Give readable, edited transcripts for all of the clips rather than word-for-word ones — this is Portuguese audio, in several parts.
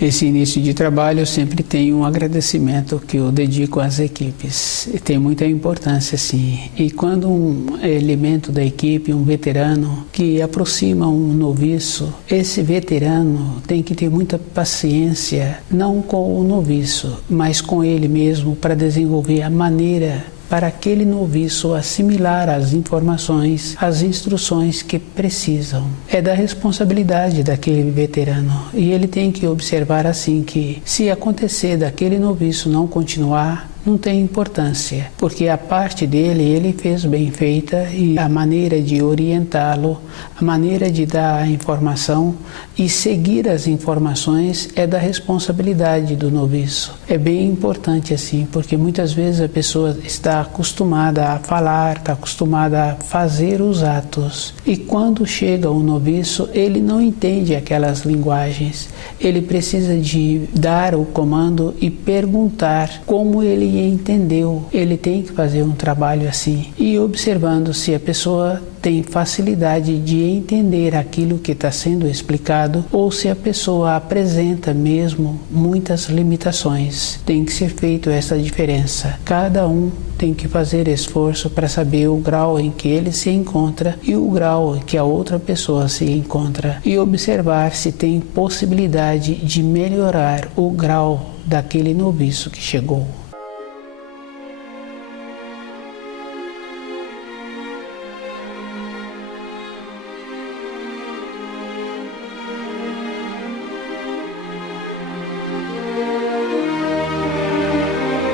Esse início de trabalho eu sempre tenho um agradecimento que eu dedico às equipes. Tem muita importância, sim. E quando um elemento da equipe, um veterano, que aproxima um noviço, esse veterano tem que ter muita paciência, não com o noviço, mas com ele mesmo, para desenvolver a maneira para aquele noviço assimilar as informações, as instruções que precisam. É da responsabilidade daquele veterano e ele tem que observar assim que, se acontecer daquele noviço não continuar, não tem importância, porque a parte dele ele fez bem feita e a maneira de orientá-lo, a maneira de dar a informação e seguir as informações é da responsabilidade do noviço. É bem importante assim, porque muitas vezes a pessoa está acostumada a falar, está acostumada a fazer os atos e quando chega o noviço ele não entende aquelas linguagens. Ele precisa de dar o comando e perguntar como ele entendeu. Ele tem que fazer um trabalho assim e observando se a pessoa tem facilidade de entender aquilo que está sendo explicado ou se a pessoa apresenta mesmo muitas limitações. Tem que ser feita essa diferença. Cada um tem que fazer esforço para saber o grau em que ele se encontra e o grau em que a outra pessoa se encontra e observar se tem possibilidade de melhorar o grau daquele noviço que chegou.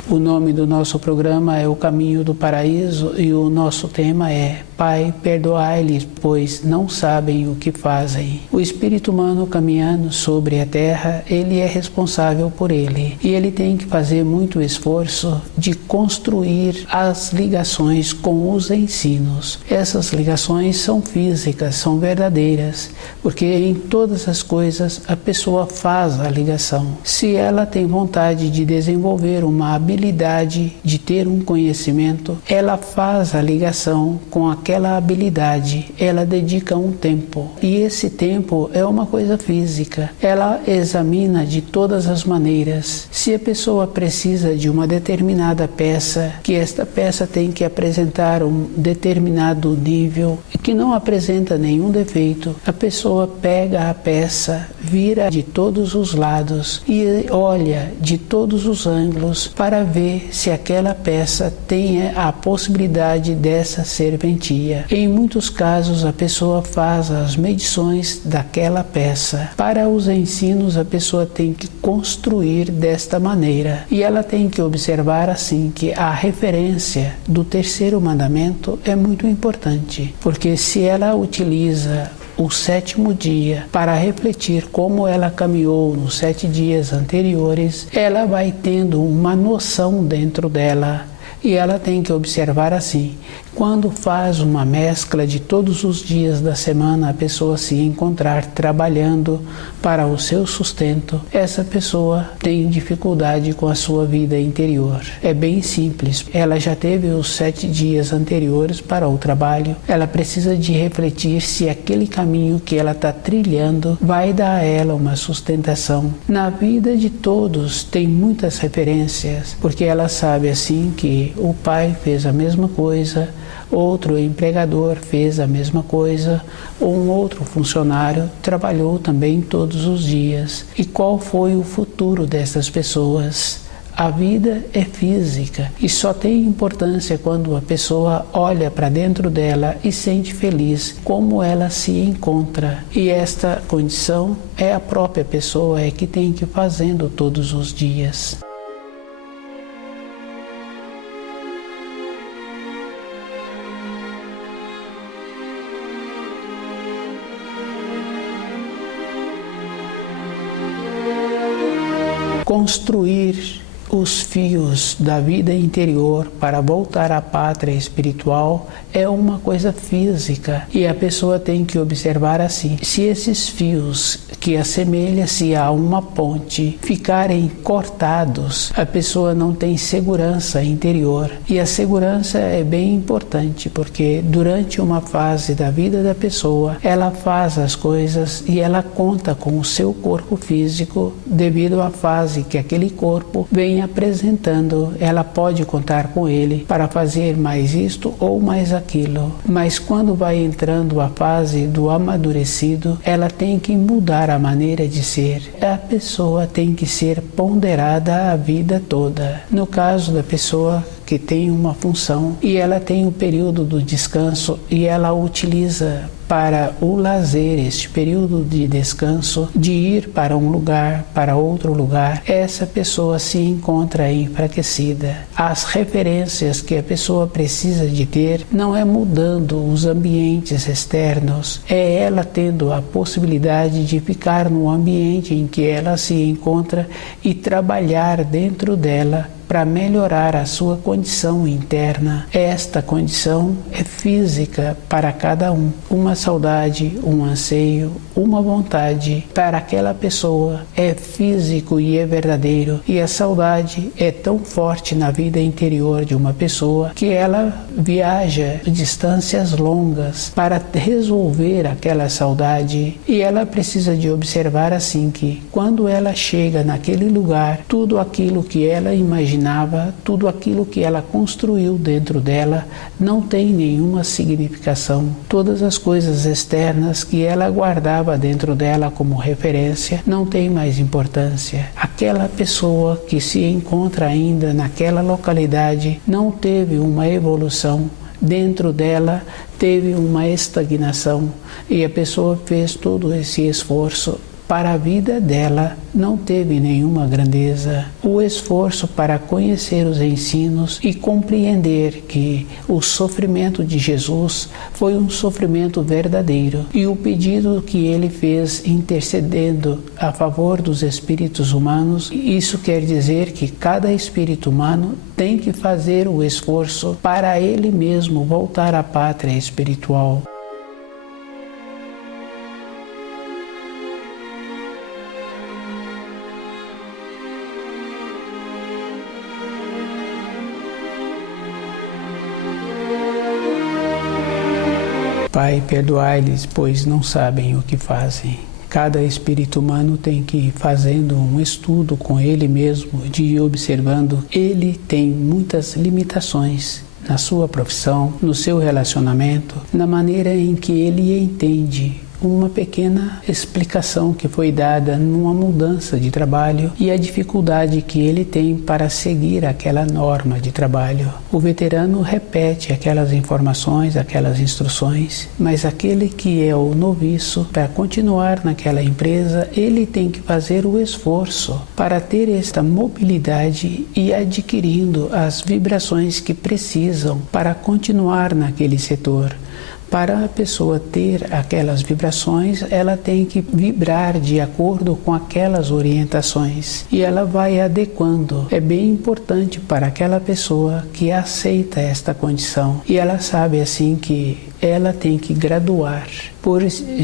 O nome do nosso programa é O Caminho do Paraíso e o nosso tema é Pai, perdoai-lhes, pois não sabem o que fazem. O espírito humano caminhando sobre a terra, ele é responsável por ele. E ele tem que fazer muito esforço de construir as ligações com os ensinos. Essas ligações são físicas, são verdadeiras, porque em todas as coisas a pessoa faz a ligação. Se ela tem vontade de desenvolver uma habilidade, de ter um conhecimento, ela faz a ligação com aquela habilidade, ela dedica um tempo e esse tempo é uma coisa física, ela examina de todas as maneiras. Se a pessoa precisa de uma determinada peça, que esta peça tem que apresentar um determinado nível e que não apresenta nenhum defeito, a pessoa pega a peça, vira de todos os lados e olha de todos os ângulos para ver se aquela peça tem a possibilidade dessa serventia. Em muitos casos, a pessoa faz as medições daquela peça. Para os ensinos, a pessoa tem que construir desta maneira. E ela tem que observar assim que a referência do terceiro mandamento é muito importante. Porque se ela utiliza o 7º dia para refletir como ela caminhou nos 7 dias anteriores, ela vai tendo uma noção dentro dela. E ela tem que observar assim, quando faz uma mescla de todos os dias da semana, a pessoa se encontrar trabalhando para o seu sustento, essa pessoa tem dificuldade com a sua vida interior. É bem simples, ela já teve os 7 dias anteriores para o trabalho, ela precisa de refletir se aquele caminho que ela está trilhando vai dar a ela uma sustentação. Na vida de todos tem muitas referências, porque ela sabe assim que o pai fez a mesma coisa, outro empregador fez a mesma coisa, ou um outro funcionário trabalhou também todos os dias. E qual foi o futuro dessas pessoas? A vida é física e só tem importância quando a pessoa olha para dentro dela e sente feliz como ela se encontra. E esta condição é a própria pessoa que tem que ir fazendo todos os dias. Construir os fios da vida interior para voltar à pátria espiritual é uma coisa física e a pessoa tem que observar assim: se esses fios que assemelham-se a uma ponte ficarem cortados, a pessoa não tem segurança interior. E a segurança é bem importante, porque durante uma fase da vida da pessoa, ela faz as coisas e ela conta com o seu corpo físico devido à fase que aquele corpo vem apresentando. Ela pode contar com ele para fazer mais isto ou mais aquilo. Mas quando vai entrando a fase do amadurecido, ela tem que mudar a maneira de ser. A pessoa tem que ser ponderada a vida toda. No caso da pessoa que tem uma função e ela tem o período do descanso e ela utiliza para o lazer, este período de descanso, de ir para um lugar, para outro lugar, essa pessoa se encontra enfraquecida. As referências que a pessoa precisa de ter não é mudando os ambientes externos, é ela tendo a possibilidade de ficar no ambiente em que ela se encontra e trabalhar dentro dela para melhorar a sua condição interna. Esta condição é física para cada um. Uma saudade, um anseio, uma vontade para aquela pessoa é físico e é verdadeiro. E a saudade é tão forte na vida interior de uma pessoa que ela viaja distâncias longas para resolver aquela saudade. E ela precisa de observar assim que quando ela chega naquele lugar, tudo aquilo que ela imaginava, tudo aquilo que ela construiu dentro dela não tem nenhuma significação. Todas as coisas externas que ela guardava dentro dela como referência não tem mais importância. Aquela pessoa que se encontra ainda naquela localidade não teve uma evolução. Dentro dela teve uma estagnação e a pessoa fez todo esse esforço. Para a vida dela não teve nenhuma grandeza. O esforço para conhecer os ensinos e compreender que o sofrimento de Jesus foi um sofrimento verdadeiro e o pedido que ele fez intercedendo a favor dos espíritos humanos, isso quer dizer que cada espírito humano tem que fazer o esforço para ele mesmo voltar à pátria espiritual. Pai, perdoai-lhes, pois não sabem o que fazem. Cada espírito humano tem que ir fazendo um estudo com ele mesmo, de ir observando. Ele tem muitas limitações na sua profissão, no seu relacionamento, na maneira em que ele entende uma pequena explicação que foi dada numa mudança de trabalho e a dificuldade que ele tem para seguir aquela norma de trabalho. O veterano repete aquelas informações, aquelas instruções, mas aquele que é o noviço, para continuar naquela empresa, ele tem que fazer o esforço para ter esta mobilidade e adquirindo as vibrações que precisam para continuar naquele setor. Para a pessoa ter aquelas vibrações, ela tem que vibrar de acordo com aquelas orientações e ela vai adequando. É bem importante para aquela pessoa que aceita esta condição e ela sabe assim que ela tem que graduar.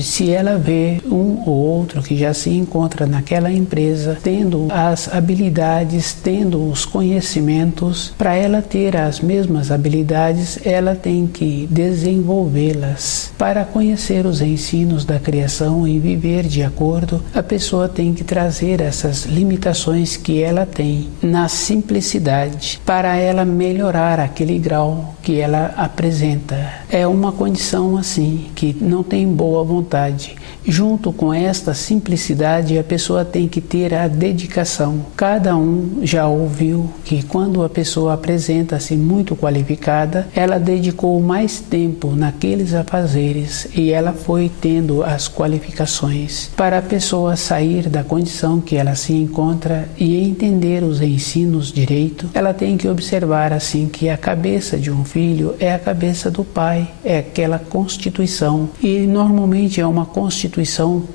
Se ela vê um ou outro que já se encontra naquela empresa, tendo as habilidades, tendo os conhecimentos, para ela ter as mesmas habilidades, ela tem que desenvolvê-las. Para conhecer os ensinos da criação e viver de acordo, a pessoa tem que trazer essas limitações que ela tem na simplicidade, para ela melhorar aquele grau que ela apresenta. É uma condição assim, que não tem boa vontade. Junto com esta simplicidade, a pessoa tem que ter a dedicação. Cada um já ouviu que quando a pessoa apresenta-se muito qualificada, ela dedicou mais tempo naqueles afazeres e ela foi tendo as qualificações. Para a pessoa sair da condição que ela se encontra e entender os ensinos direito, ela tem que observar assim que a cabeça de um filho é a cabeça do pai, é aquela constituição, e normalmente é uma constituição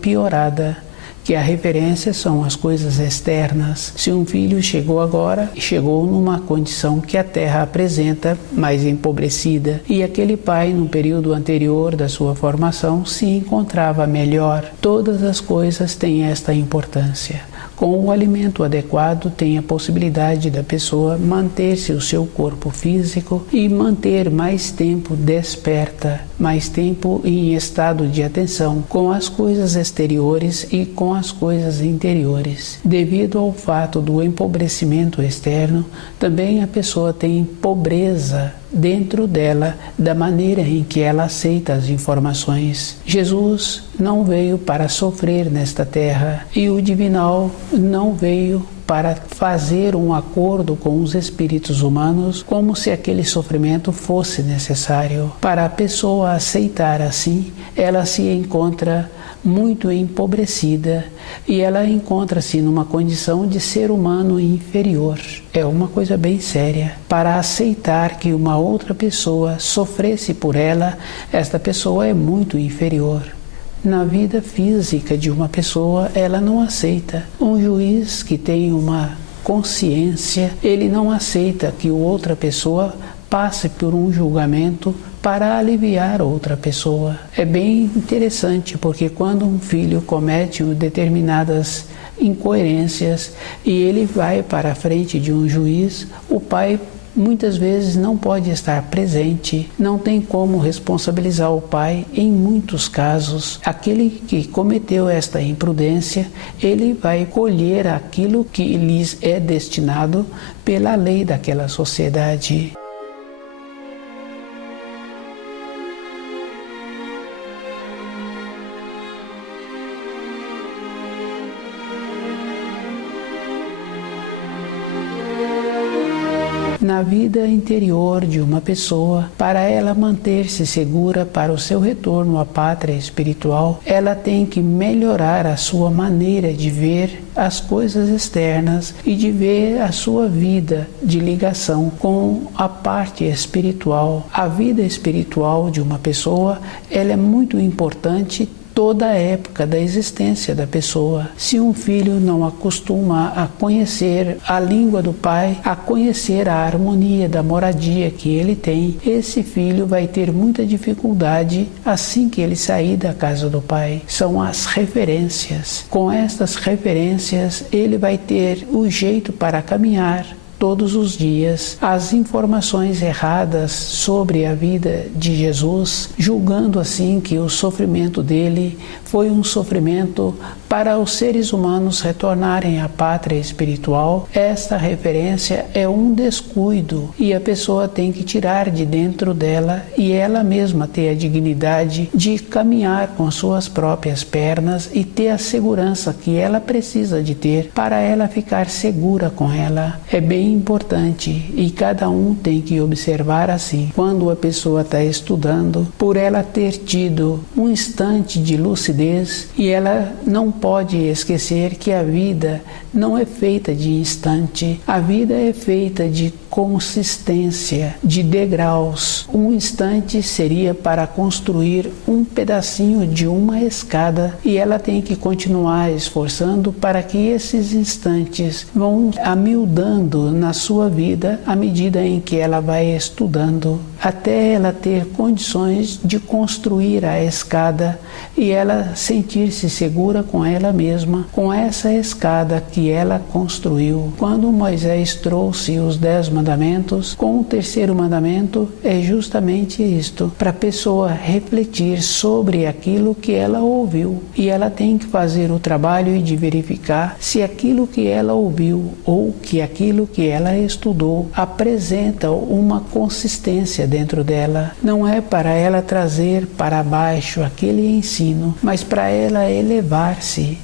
piorada, que a referência são as coisas externas. Se um filho chegou numa condição que a terra apresenta mais empobrecida, e aquele pai, no período anterior da sua formação, se encontrava melhor. Todas as coisas têm esta importância. Com o alimento adequado, tem a possibilidade da pessoa manter-se o seu corpo físico e manter mais tempo desperta, mais tempo em estado de atenção com as coisas exteriores e com as coisas interiores. Devido ao fato do empobrecimento externo, também a pessoa tem pobreza dentro dela, da maneira em que ela aceita as informações. Jesus não veio para sofrer nesta terra e o divinal não veio para fazer um acordo com os espíritos humanos como se aquele sofrimento fosse necessário. Para a pessoa aceitar assim, ela se encontra muito empobrecida e ela encontra-se numa condição de ser humano inferior. É uma coisa bem séria. Para aceitar que uma outra pessoa sofresse por ela, esta pessoa é muito inferior. Na vida física de uma pessoa, ela não aceita. Um juiz que tem uma consciência, ele não aceita que outra pessoa passe por um julgamento para aliviar outra pessoa. É bem interessante, porque quando um filho comete determinadas incoerências e ele vai para a frente de um juiz, o pai muitas vezes não pode estar presente, não tem como responsabilizar o pai em muitos casos. Aquele que cometeu esta imprudência, ele vai colher aquilo que lhes é destinado pela lei daquela sociedade. Na vida interior de uma pessoa, para ela manter-se segura para o seu retorno à pátria espiritual, ela tem que melhorar a sua maneira de ver as coisas externas e de ver a sua vida de ligação com a parte espiritual. A vida espiritual de uma pessoa, ela é muito importante toda a época da existência da pessoa. Se um filho não acostuma a conhecer a língua do pai, a conhecer a harmonia da moradia que ele tem, esse filho vai ter muita dificuldade assim que ele sair da casa do pai. São as referências. Com estas referências, ele vai ter o jeito para caminhar todos os dias as informações erradas sobre a vida de Jesus, julgando assim que o sofrimento dele foi um sofrimento para os seres humanos retornarem à pátria espiritual. Esta referência é um descuido e a pessoa tem que tirar de dentro dela e ela mesma ter a dignidade de caminhar com suas próprias pernas e ter a segurança que ela precisa de ter para ela ficar segura com ela. É bem importante e cada um tem que observar assim. Quando a pessoa está estudando, por ela ter tido um instante de lucidez e ela não pode esquecer que a vida não é feita de instante, a vida é feita de consistência, de degraus. Um instante seria para construir um pedacinho de uma escada e ela tem que continuar esforçando para que esses instantes vão amildando na sua vida à medida em que ela vai estudando, até ela ter condições de construir a escada e ela sentir-se segura com ela mesma, com essa escada que ela construiu. Quando Moisés trouxe os 10 mandamentos, com o terceiro mandamento é justamente isto, para a pessoa refletir sobre aquilo que ela ouviu. E ela tem que fazer o trabalho de verificar se aquilo que ela ouviu ou que aquilo que ela estudou apresenta uma consistência dentro dela. Não é para ela trazer para baixo aquele ensino, mas para ela elevar-se.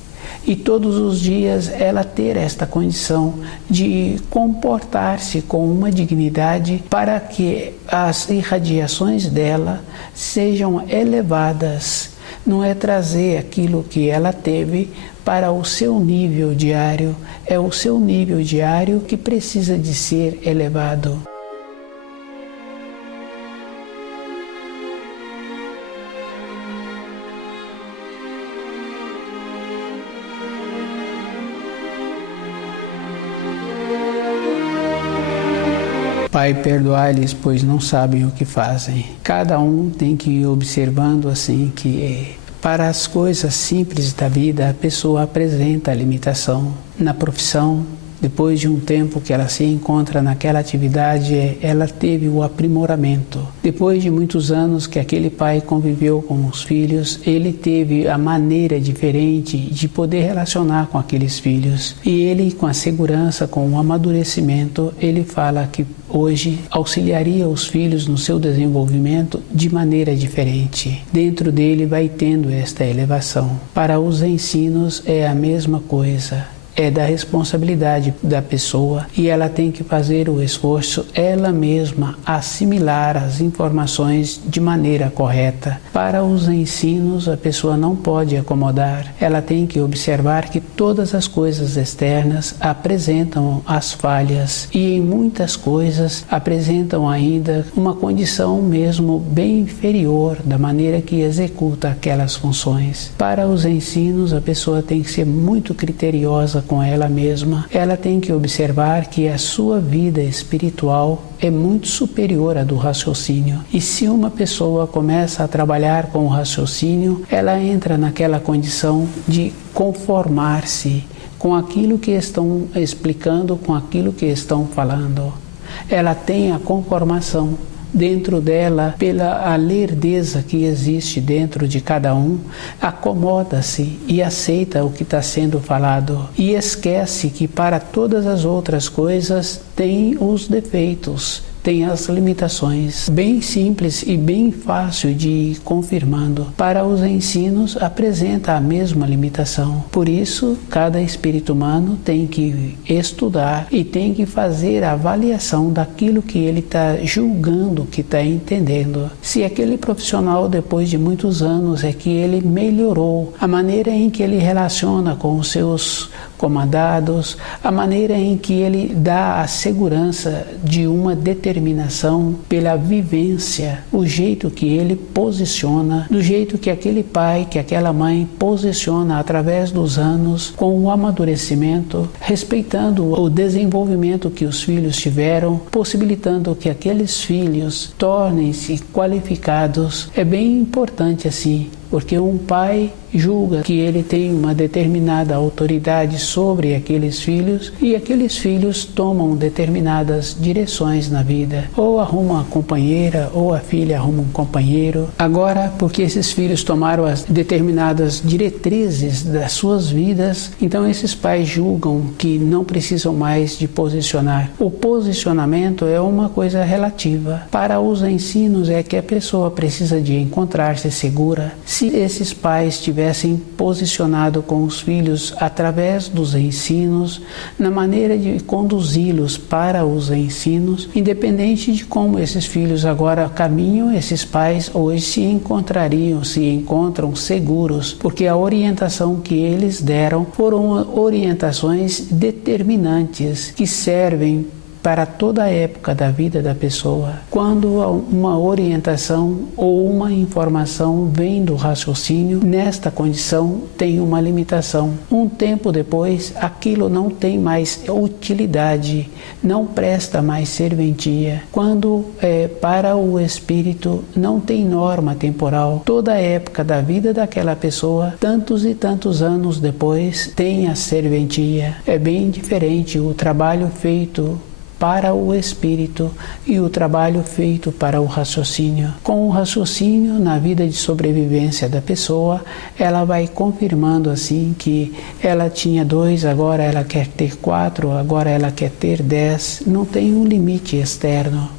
E todos os dias ela ter esta condição de comportar-se com uma dignidade para que as irradiações dela sejam elevadas. Não é trazer aquilo que ela teve para o seu nível diário, é o seu nível diário que precisa de ser elevado. Pai, perdoai-lhes, pois não sabem o que fazem. Cada um tem que ir observando assim que para as coisas simples da vida a pessoa apresenta a limitação. Na profissão, depois de um tempo que ela se encontra naquela atividade, ela teve o aprimoramento. Depois de muitos anos que aquele pai conviveu com os filhos, ele teve a maneira diferente de poder relacionar com aqueles filhos. E ele, com a segurança, com o amadurecimento, ele fala que hoje auxiliaria os filhos no seu desenvolvimento de maneira diferente. Dentro dele vai tendo esta elevação. Para os ensinos é a mesma coisa. É da responsabilidade da pessoa e ela tem que fazer o esforço ela mesma assimilar as informações de maneira correta. Para os ensinos a pessoa não pode acomodar, ela tem que observar que todas as coisas externas apresentam as falhas e em muitas coisas apresentam ainda uma condição mesmo bem inferior da maneira que executa aquelas funções. Para os ensinos a pessoa tem que ser muito criteriosa com ela mesma, ela tem que observar que a sua vida espiritual é muito superior à do raciocínio. E se uma pessoa começa a trabalhar com o raciocínio, ela entra naquela condição de conformar-se com aquilo que estão explicando, com aquilo que estão falando. Ela tem a conformação. Dentro dela, pela lerdeza que existe dentro de cada um, acomoda-se e aceita o que está sendo falado e esquece que para todas as outras coisas tem os defeitos, tem as limitações. Bem simples e bem fácil de ir confirmando. Para os ensinos apresenta a mesma limitação. Por isso, cada espírito humano tem que estudar e tem que fazer a avaliação daquilo que ele está julgando, que está entendendo. Se aquele profissional, depois de muitos anos, é que ele melhorou a maneira em que ele relaciona com os seus comandados, a maneira em que ele dá a segurança de uma determinação pela vivência, o jeito que ele posiciona, do jeito que aquele pai, que aquela mãe posiciona através dos anos, com o amadurecimento, respeitando o desenvolvimento que os filhos tiveram, possibilitando que aqueles filhos tornem-se qualificados. É bem importante assim, porque um pai julga que ele tem uma determinada autoridade sobre aqueles filhos e aqueles filhos tomam determinadas direções na vida. Ou arruma uma companheira, ou a filha arruma um companheiro. Agora, porque esses filhos tomaram as determinadas diretrizes das suas vidas, então esses pais julgam que não precisam mais de posicionar. O posicionamento é uma coisa relativa. Para os ensinos é que a pessoa precisa de encontrar-se segura. Se esses pais tivessem posicionado com os filhos através dos ensinos, na maneira de conduzi-los para os ensinos, independente de como esses filhos agora caminham, esses pais hoje se encontram seguros, porque a orientação que eles deram foram orientações determinantes que servem para toda a época da vida da pessoa. Quando uma orientação ou uma informação vem do raciocínio, nesta condição tem uma limitação. Um tempo depois, aquilo não tem mais utilidade, não presta mais serventia. Quando para o espírito não tem norma temporal, toda a época da vida daquela pessoa, tantos e tantos anos depois, tem a serventia. É bem diferente o trabalho feito para o espírito e o trabalho feito para o raciocínio. Com o raciocínio, na vida de sobrevivência da pessoa, ela vai confirmando assim que ela tinha 2, agora ela quer ter 4, agora ela quer ter 10, não tem um limite externo.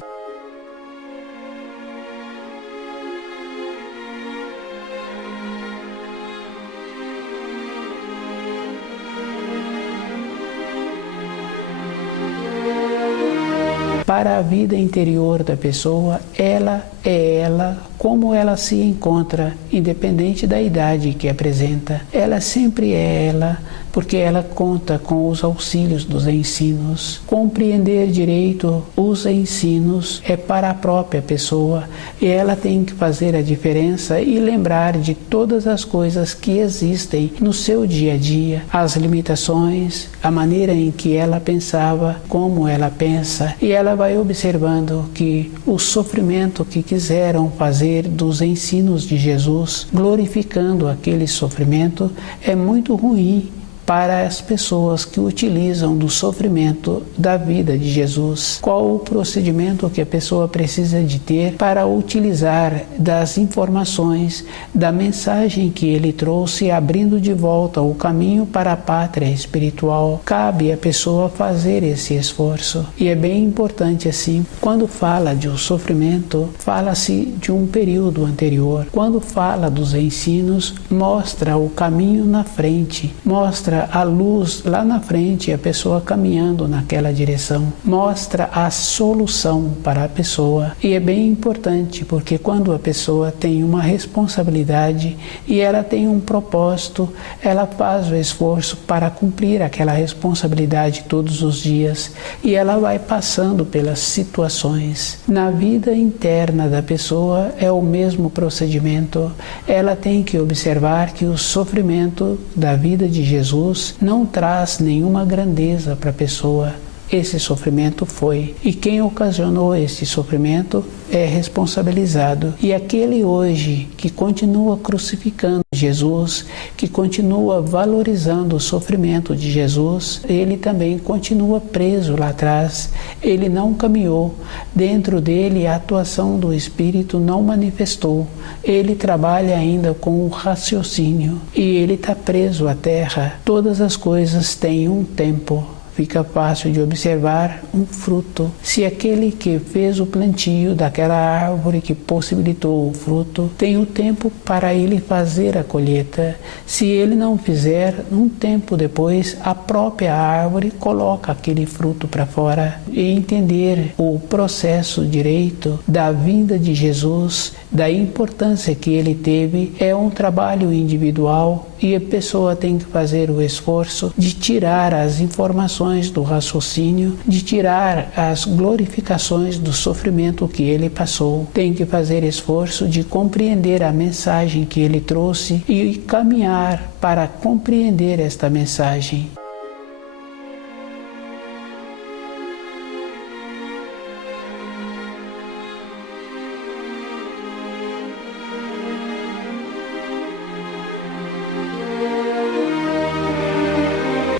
Para a vida interior da pessoa, ela é ela como ela se encontra, independente da idade que apresenta. Ela sempre é ela, porque ela conta com os auxílios dos ensinos. Compreender direito os ensinos é para a própria pessoa, e ela tem que fazer a diferença e lembrar de todas as coisas que existem no seu dia a dia, as limitações, a maneira em que ela pensava, como ela pensa, e ela vai observando que o sofrimento que quiseram fazer dos ensinos de Jesus, glorificando aquele sofrimento, é muito ruim para as pessoas que utilizam do sofrimento da vida de Jesus. Qual o procedimento que a pessoa precisa de ter para utilizar das informações, da mensagem que ele trouxe, abrindo de volta o caminho para a pátria espiritual? Cabe à pessoa fazer esse esforço. E é bem importante assim, quando fala de um sofrimento, fala-se de um período anterior. Quando fala dos ensinos, mostra o caminho na frente, mostra a luz lá na frente, a pessoa caminhando naquela direção, mostra a solução para a pessoa. E é bem importante, porque quando a pessoa tem uma responsabilidade e ela tem um propósito, ela faz o esforço para cumprir aquela responsabilidade todos os dias, e ela vai passando pelas situações. Na vida interna da pessoa é o mesmo procedimento. Ela tem que observar que o sofrimento da vida de Jesus não traz nenhuma grandeza para a pessoa. Esse sofrimento foi, e quem ocasionou esse sofrimento é responsabilizado. E aquele hoje que continua crucificando Jesus, que continua valorizando o sofrimento de Jesus, ele também continua preso lá atrás. Ele não caminhou. Dentro dele a atuação do Espírito não manifestou. Ele trabalha ainda com o raciocínio e ele está preso à terra. Todas as coisas têm um tempo. Fica fácil de observar um fruto. Se aquele que fez o plantio daquela árvore que possibilitou o fruto tem o tempo para ele fazer a colheita, se ele não fizer, um tempo depois a própria árvore coloca aquele fruto para fora. E entender o processo direito da vinda de Jesus, da importância que ele teve, é um trabalho individual, e a pessoa tem que fazer o esforço de tirar as informações do raciocínio, de tirar as glorificações do sofrimento que ele passou. Tem que fazer esforço de compreender a mensagem que ele trouxe e caminhar para compreender esta mensagem.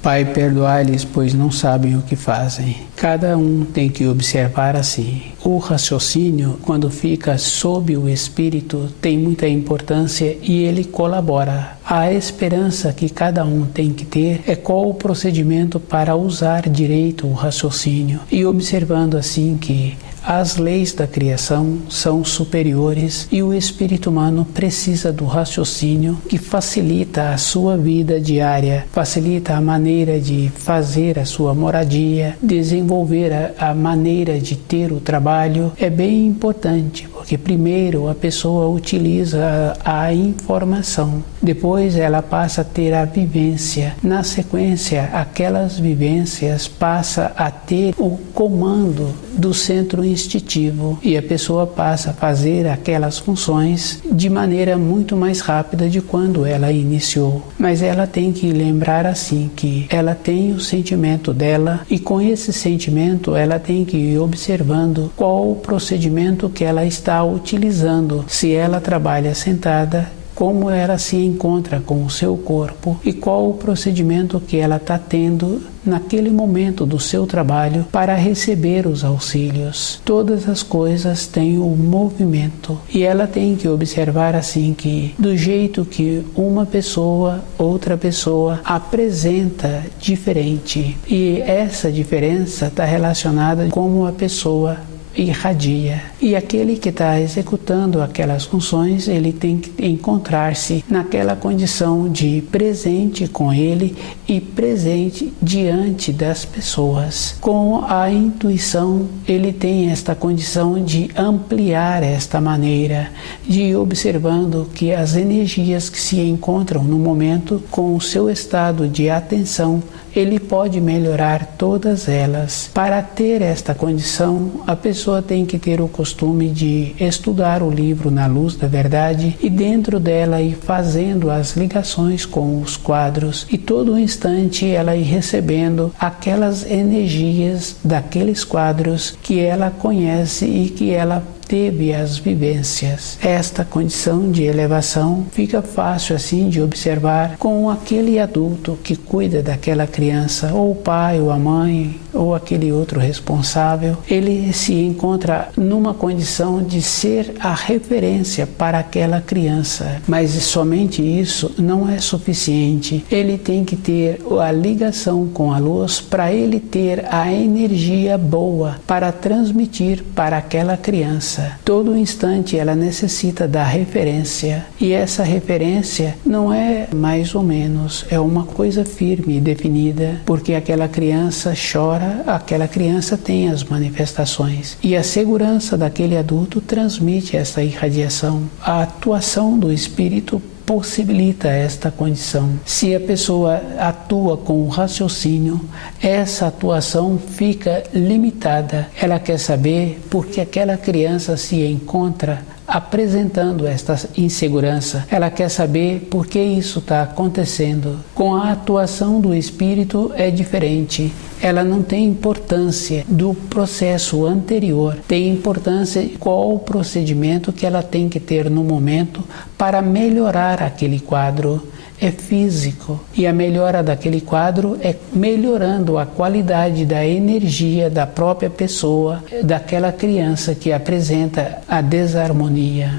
Pai, perdoai-lhes, pois não sabem o que fazem. Cada um tem que observar assim. O raciocínio, quando fica sob o Espírito, tem muita importância e ele colabora. A esperança que cada um tem que ter é qual o procedimento para usar direito o raciocínio. E observando assim que as leis da criação são superiores e o espírito humano precisa do raciocínio que facilita a sua vida diária, facilita a maneira de fazer a sua moradia, desenvolver a maneira de ter o trabalho. É bem importante, porque primeiro a pessoa utiliza a informação, depois ela passa a ter a vivência. Na sequência, aquelas vivências passa a ter o comando do centro instintivo e a pessoa passa a fazer aquelas funções de maneira muito mais rápida de quando ela iniciou. Mas ela tem que lembrar assim que ela tem o sentimento dela e com esse sentimento ela tem que ir observando qual o procedimento que ela está utilizando. Se ela trabalha sentada, como ela se encontra com o seu corpo e qual o procedimento que ela está tendo naquele momento do seu trabalho para receber os auxílios. Todas as coisas têm um movimento e ela tem que observar assim que do jeito que uma pessoa, outra pessoa apresenta diferente, e essa diferença está relacionada com como a pessoa irradia. E aquele que está executando aquelas funções, ele tem que encontrar-se naquela condição de presente com ele e presente diante das pessoas. Com a intuição, ele tem esta condição de ampliar esta maneira, de ir observando que as energias que se encontram no momento, com o seu estado de atenção, ele pode melhorar todas elas. Para ter esta condição, a pessoa tem que ter o costume de estudar o livro Na Luz da Verdade e dentro dela ir fazendo as ligações com os quadros e todo instante ela ir recebendo aquelas energias daqueles quadros que ela conhece e que ela teve as vivências. Esta condição de elevação fica fácil assim de observar com aquele adulto que cuida daquela criança, ou o pai, ou a mãe, ou aquele outro responsável. Ele se encontra numa condição de ser a referência para aquela criança, mas somente isso não é suficiente. Ele tem que ter a ligação com a luz para ele ter a energia boa para transmitir para aquela criança. Todo instante ela necessita da referência, e essa referência não é mais ou menos, é uma coisa firme e definida, porque aquela criança chora, aquela criança tem as manifestações, e a segurança daquele adulto transmite essa irradiação. A atuação do espírito possibilita esta condição. Se a pessoa atua com o raciocínio, essa atuação fica limitada. Ela quer saber por que aquela criança se encontra apresentando esta insegurança. Ela quer saber por que isso está acontecendo. Com a atuação do espírito é diferente. Ela não tem importância do processo anterior, tem importância de qual o procedimento que ela tem que ter no momento para melhorar aquele quadro. É físico, e a melhora daquele quadro é melhorando a qualidade da energia da própria pessoa, daquela criança que apresenta a desarmonia.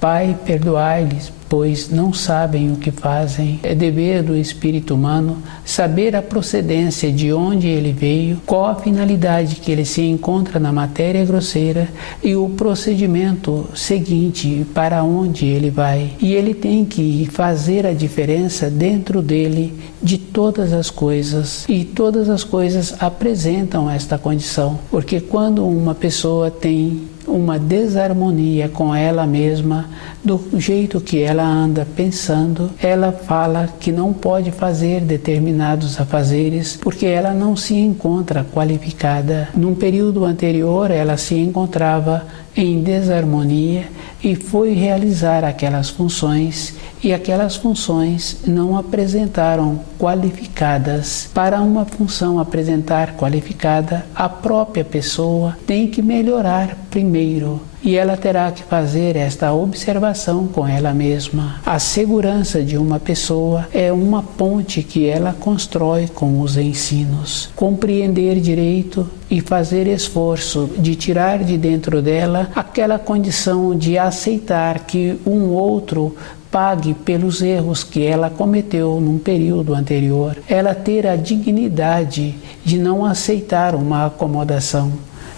Pai, perdoai-lhes, pois não sabem o que fazem. É dever do espírito humano saber a procedência de onde ele veio, qual a finalidade que ele se encontra na matéria grosseira e o procedimento seguinte para onde ele vai. E ele tem que fazer a diferença dentro dele de todas as coisas, e todas as coisas apresentam esta condição, porque quando uma pessoa tem uma desarmonia com ela mesma, do jeito que ela anda pensando, ela fala que não pode fazer determinados afazeres porque ela não se encontra qualificada. Num período anterior, ela se encontrava em desarmonia e foi realizar aquelas funções, e aquelas funções não apresentaram qualificadas. Para uma função apresentar qualificada, a própria pessoa tem que melhorar primeiro. E ela terá que fazer esta observação com ela mesma. A segurança de uma pessoa é uma ponte que ela constrói com os ensinos. Compreender direito e fazer esforço de tirar de dentro dela aquela condição de aceitar que um outro pague pelos erros que ela cometeu num período anterior. Ela ter a dignidade de não aceitar uma acomodação.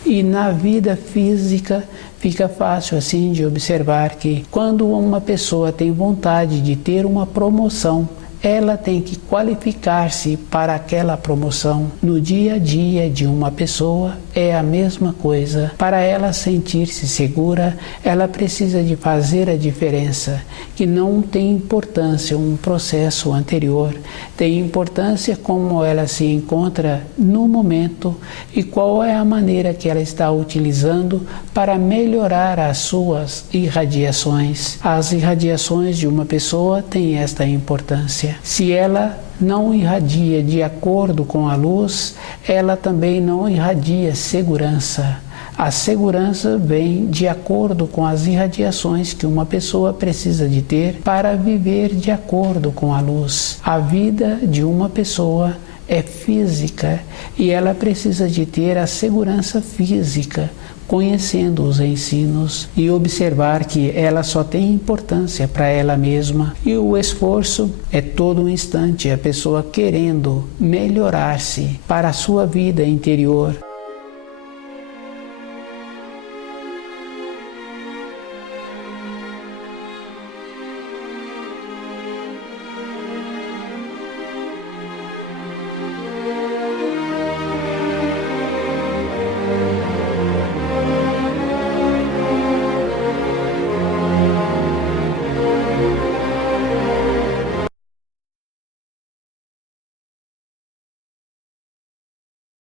E na vida física fica fácil assim de observar que quando uma pessoa tem vontade de ter uma promoção, ela tem que qualificar-se para aquela promoção. No dia a dia de uma pessoa é a mesma coisa. Para ela sentir-se segura, ela precisa de fazer a diferença, que não tem importância um processo anterior, tem importância como ela se encontra no momento e qual é a maneira que ela está utilizando para melhorar as suas irradiações. As irradiações de uma pessoa têm esta importância. Se ela não irradia de acordo com a luz, ela também não irradia segurança. A segurança vem de acordo com as irradiações que uma pessoa precisa de ter para viver de acordo com a luz. A vida de uma pessoa é física e ela precisa de ter a segurança física. conhecendo os ensinos e observar que ela só tem importância para ela mesma e o esforço é todo um instante a pessoa querendo melhorar-se para a sua vida interior.